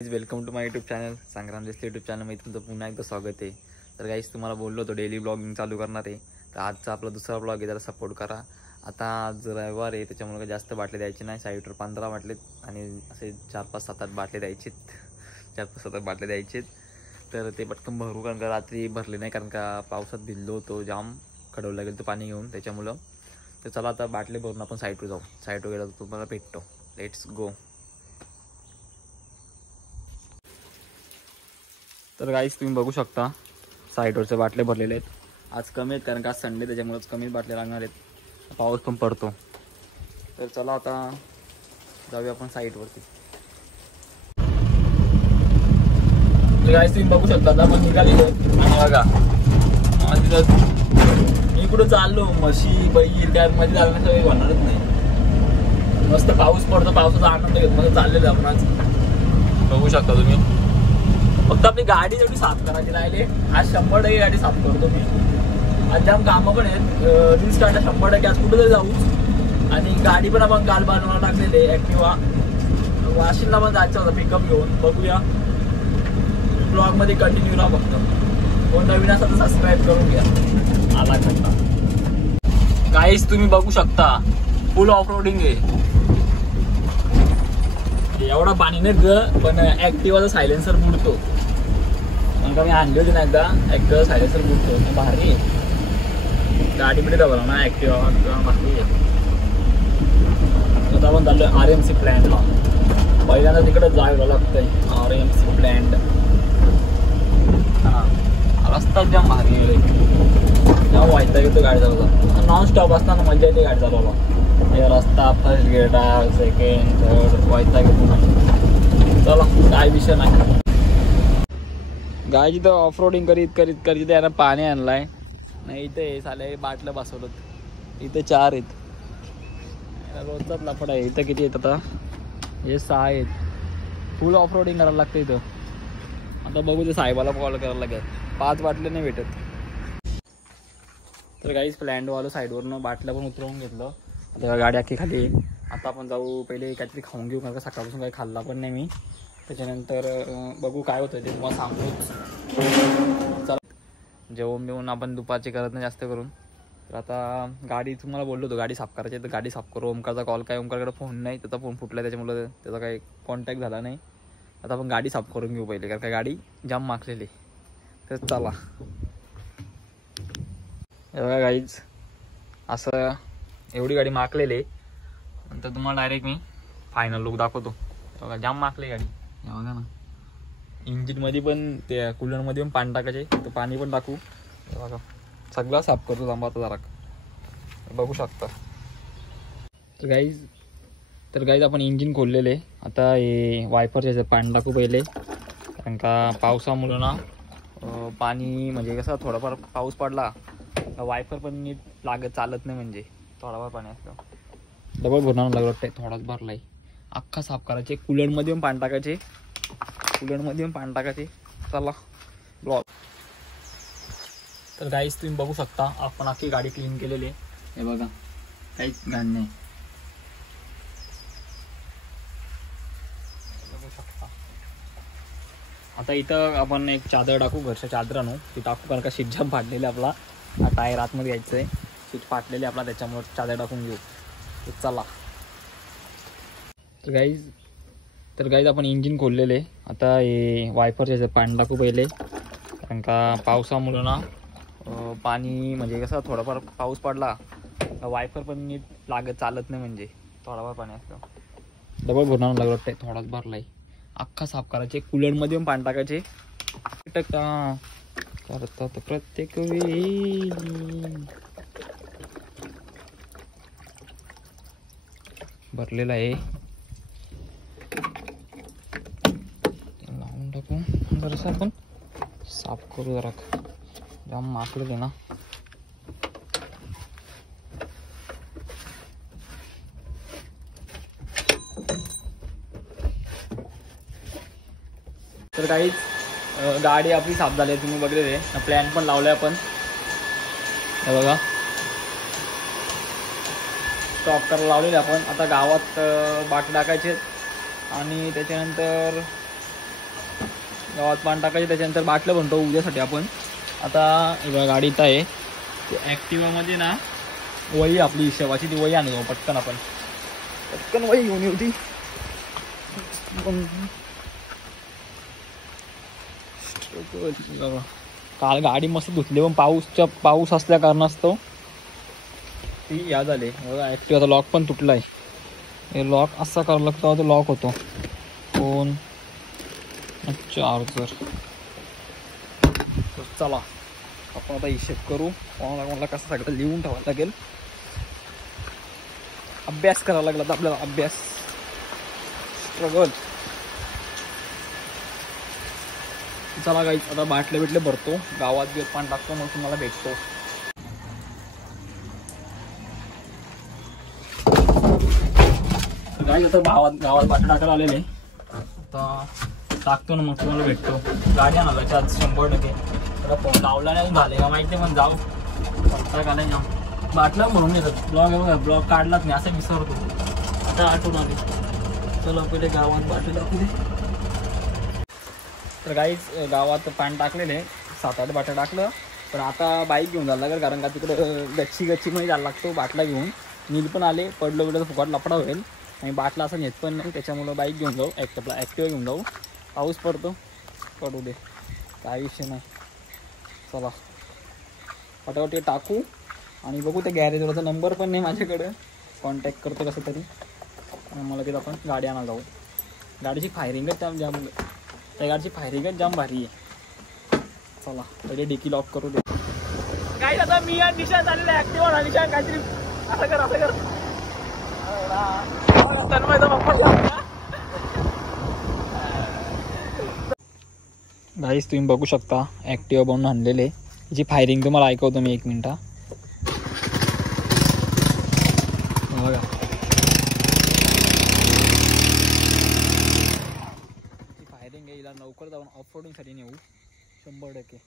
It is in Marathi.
Welcome to my YouTube channel Sangram Desale YouTube चॅनलमध्ये तुमचं पुन्हा एकदा स्वागत आहे. तर गाईस तुम्हाला बोललो होतो डेली ब्लॉगिंग चालू करणार आहे. तर आजचा आपला दुसरा ब्लॉग आहे, जरा सपोर्ट करा. आता आज रविवार आहे त्याच्यामुळे जास्त बाटले द्यायचे नाही. साईडवर 15 बाटलेत आणि असे 4-5-7-8 बाटले द्यायचेत. 4-5-7 बाटले द्यायचेत. तर ते पटकन भरू, कारण का रात्री भरले नाही, कारण का पावसात भिजलो होतो, जाम खडवलं गेलं तर पाणी घेऊन त्याच्यामुळं. तर चला आता बाटले भरून आपण साईडवर जाऊ. साईडवर गेला तर तुम्हाला भेटतो. Let's go. तर गाईस तुम्ही बघू शकता साईडवरचे बाटले भरलेले आहेत. आज कमी आहेत कारण का आज संडे त्याच्यामुळेच कमी बाटले लागणार आहेत. पाऊस पण पडतो. तर चला आता जाऊया आपण साईडवरती. गाईस तुम्ही बघू शकता आता आपण निघालेलो आणि बघा मी कुठं चाललो, म्हशी बैल काय मध्ये चालण्याचं काही होणारच नाही. मस्त पाऊस पडतो, पावसाचा आनंद घेत मस्त चाललेलो आपण. आज बघू शकता तुम्ही. फक्त आपली गाडी जेवढी साफ करायची राहिले, आज 100% गाडी साफ करतो मी. आज जाम कामं पण आहेत. रील्स काढा 100% आज कुठं तरी जाऊ. आणि गाडी पण आपण काल बनवायला टाकलेली आहे. ॲक्टिवा वाशिमला पण जायचं होतं पिकअप घेऊन. बघूया ब्लॉगमध्ये कंटिन्यू राहा. फक्त कोण नवीन असेल तर सबस्क्राईब करून घ्या. आला करता गाईस तुम्ही बघू शकता फुल ऑफ रोडिंग आहे. एवढा पाणी नाही ग, पण ॲक्टिवाचा सायलेन्सर बुडतो. मग मी आणली होती ना एकदा, ॲक्टिवा सायलेन्सर बुडतो. भारी आहे गाडी पिढे दाबला ना ॲक्टिवा भारी आहे. आता आपण चाललो RMC प्लॅन्टला. पहिल्यांदा तिकडे जायला लागतंय. RMC plant. हां रस्ता जाम भारी आहे. जेव्हा व्हायचा घेतो गाडी चालवता, नॉन स्टॉप असताना मजा येते गाडी चालवला. हे रस्ता फर्स्ट गेट आहे, सेकंड थर्ड व्हायचा घेतो नाही. चला काय विषय नाही. गायची तर ऑफ रोडिंग करीत करीत करीत त्यानं पाणी आणलाय नाही. इथे साले बाटलं बसवलं. इथे 4 आहेत. रोजचाच लफडा आहे. इथं किती आहेत आता? हे 6 आहेत. फुल ऑफ रोडिंग करायला लागतं इथं. आता बघू ते साहेबाला कॉल करायला लागेल. 5 बाटले नाही भेटत. तर गाईच प्लॅन्टवालं साईडवरनं बाटल्या पण उतरवून घेतलं. आता गाडी अख्खी खाली. आता आपण जाऊ, पहिले काहीतरी खाऊन घेऊ, कारण का सकाळपासून काही खाल्ला पण नाही मी. त्याच्यानंतर बघू काय होतं ते तुम्हाला सांगूच. चला जेवण बिवून आपण दुपारची करत नाही जास्त करून. तर आता गाडी तुम्हाला बोललो होतो गाडी साफ करायची, तर गाडी साफ करू. ओमकारचा कॉल काय, ओमकारकडे फोन नाही, त्याचा फोन फुटला त्याच्यामुळे त्याचा काही कॉन्टॅक्ट झाला नाही. आता आपण गाडी साफ करून घेऊ पहिले, कारण का गाडी जाम माखलेली. तर चला हे बघा गाईज, असं एवढी गाडी माखलेली आहे. नंतर तुम्हाला डायरेक्ट मी फायनल लुक दाखवतो. बघा जाम माखली गाडी. बघा ना, इंजिनमध्ये पण ते कूलरमध्ये पण पाणी टाकायचे, तर पाणी पण टाकू. बघा सगळं साफ करतो थांबा आता जरा. बघू शकता. तर गाईज आपण इंजिन खोललेले. आता हे वायफरचे पाणी टाकू पहिले, कारण का पावसामुळं ना पाणी म्हणजे कसं थोडाफार पाऊस पडला वायफर पण नीट चालत नाही, म्हणजे थोडाफार पाणी असतं. डबल भरणार लागलं वाटतं. थोडाच भरलाय. अख्खा साफ करायचे. कूलरमध्ये पण पाणी टाकायचे. कूलरमध्ये पण पाणी टाकायचे. चला ब्लॉग. तर गाईस तुम्ही बघू शकता आपण अख्खी गाडी क्लीन केलेली आहे. हे बघा काहीच घाण नाही. बघू शकता. आता इथं आपण एक चादर टाकू, घरच्या चादर आणू. ती टाकू, कारण का शीट जाम फाटलेली आपला. टायर आतमध्ये घ्यायचं आहे. शीट फाटलेली आपला, त्याच्यामुळे चादर टाकून घेऊ. चला. तर गाईज आपण इंजिन खोललेले. आता हे वायफरचे पाणी टाकू पहिले, कारण का पावसामुळं ना पाणी म्हणजे कसं थोडाफार पाऊस पडला वायफर पण नीट चालत नाही, म्हणजे थोडाफार पाणी असतं. डबल भरणार लागलं वाटतं. थोडाच भरलाय. अख्खा साफ करायचे. कूलरमध्ये पण पाणी टाकायचे. टक्का करतात प्रत्येक वेळी. भरलेला आहे. लावून टाकू. जरासं आपण साफ करू जरा. जाम माखलेले ना. तर काही गाडी आपली साफ झाली आहे. तुम्ही बघलेले. प्लॅन पण लावलाय आपण. हे बघा स्टॉप करायला लावलेले आपण. आता गावात बाटले टाकायचे आणि त्याच्यानंतर गावात पाणी टाकायचे, त्याच्यानंतर बाटलं बनतो उद्यासाठी आपण. आता गाडी इथं आहे. ॲक्टिवामध्ये ना वही आपली शेवाची ती वही आणू पटकन. आपण पटकन वही घेऊन येऊ ती. काल गाडी मस्त धुतली पण पाऊस असल्या कारणास्तव ती या झाले. ॲक्टिवाचा लॉक पण तुटलाय. हे लॉक असा करावं लागतो तो लॉक होतो. Phone charger. चला आपण आता हिशेब करू. मला कसं सगळं लिहून ठेवावं लागेल. अभ्यास करावा लागला तर आपल्याला अभ्यास स्ट्रगल. चला गाईज आता बाटले बिटले भरतो. गावात गेट पाणी टाकतो मग तुम्हाला भेटतो. गाईज आता गावात बाटले टाकायला आलेले. आता टाकतो ना मग तुम्हाला भेटतो. गाडी आणायची आज 100%. आता फोन लावला नाही झाले का माहिती पण जाऊ पत्ता का नाही जाऊ. बाटला म्हणून येतात. ब्लॉग काढलाच नाही असं विसरतो. आता आठवून आली. चला पहिले गावात बाटले टाकू दे. तर गाईच गावात पाणी टाकलेले 7-8 बाटल्या टाकलं. पण आता बाईक घेऊन जायला लागेल कारण का तिकडे गच्चीमध्ये जायला लागतो बाटला घेऊन. नील पण आले. पडलं तर फुकट लपडा होईल आणि बाटला असं नेत पण नाही. त्याच्यामुळं बाईक घेऊन जाऊ. ॲक्टिवा घेऊन जाऊ. पाऊस पडू दे काय विषय नाही. चला फटाफट टाकू आणि बघू. त्या गॅरेजवरचा नंबर पण नाही माझ्याकडं. कॉन्टॅक्ट करतो कसं तरी. मला तिथं आपण गाडी आणायला जाऊ. गाडीची फायरिंगच जाम त्या गाडीची फायरिंगच जाम भारी आहे. चला पहिले डिकी लॉक करू दे. काय आता मी आणि निशा चाललेला ॲक्टिवा. निशा काहीतरी असं कर गाईस तुम्ही बघू शकता ॲक्टिवा बनवून आणलेले. याची फायरिंग तुम्हाला ऐकवतो मी 1 मिनिट. बघा फायरिंग आहे. हिला लवकर जाऊन ऑफ रोडिंगसाठी नेऊ 100%.